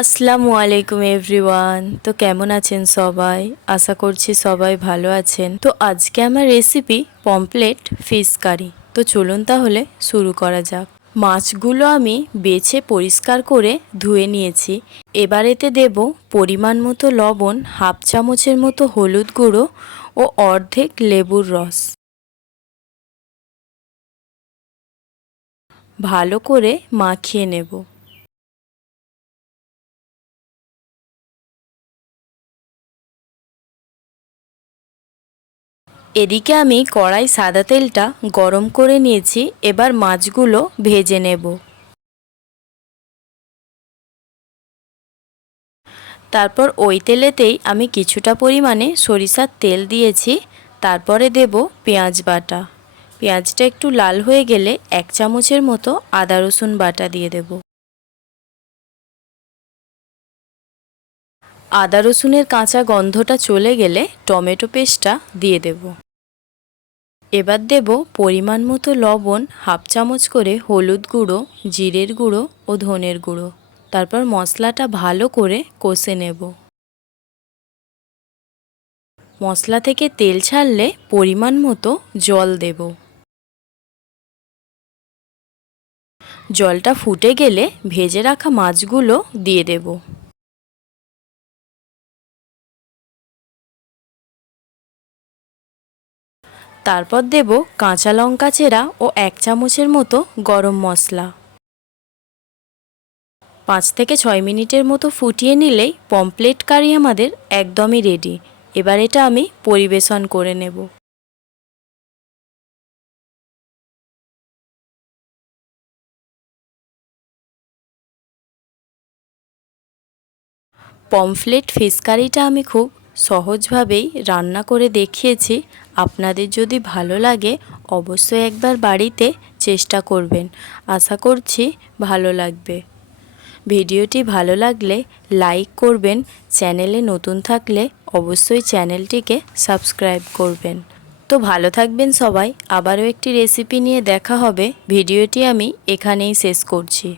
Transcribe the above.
আসসালামু আলাইকুম এভরিওয়ান। তো কেমন আছেন সবাই? আশা করছি সবাই ভালো আছেন। তো আজকে আমার রেসিপি পমফ্রেট ফিশ কারি। তো চলুন তাহলে শুরু করা যাক। মাছগুলো আমি বেছে পরিষ্কার করে ধুয়ে নিয়েছি। এবার এতে দেব পরিমাণ মতো লবণ, হাফ চামচের মতো হলুদ গুঁড়ো ও অর্ধেক লেবুর রস। ভালো করে মাখিয়ে নেব। এদিকে আমি কড়াই সাদা তেলটা গরম করে নিয়েছি। এবার মাছগুলো ভেজে নেব। তারপর ওই তেলেতেই আমি কিছুটা পরিমাণে সরিষার তেল দিয়েছি। তারপরে দেব পেঁয়াজ বাটা। পেঁয়াজটা একটু লাল হয়ে গেলে 1 চামচের মতো আদা রসুন বাটা দিয়ে দেব। আদা রসুনের কাঁচা গন্ধটা চলে গেলে টমেটো পেস্টটা দিয়ে দেব। এবার দেব পরিমাণ মতো লবণ, হাফ চামচ করে হলুদ গুঁড়ো, জিরের গুঁড়ো ও ধনের গুঁড়ো। তারপর মশলাটা ভালো করে কষে নেব। মশলা থেকে তেল ছাড়লে পরিমাণ মতো জল দেব। জলটা ফুটে গেলে ভেজে রাখা মাছগুলো দিয়ে দেব। তারপর দেব কাঁচা লঙ্কা চেরা ও 1 চামচের মতো গরম মশলা। 5 থেকে 6 মিনিটের মতো ফুটিয়ে নিলেই পমফ্রেট কারি আমাদের একদমই রেডি। এবার এটা আমি পরিবেশন করে নেব। পমফ্রেট ফিশ কারিটা আমি খুব সহজভাবেই রান্না করে দেখিয়েছি। আপনাদের যদি ভালো লাগে অবশ্যই একবার বাড়িতে চেষ্টা করবেন। আশা করছি ভালো লাগবে। ভিডিওটি ভালো লাগলে লাইক করবেন। চ্যানেলে নতুন থাকলে অবশ্যই চ্যানেলটিকে সাবস্ক্রাইব করবেন। তো ভালো থাকবেন সবাই। আবারও একটি রেসিপি নিয়ে দেখা হবে। ভিডিওটি আমি এখানেই শেষ করছি।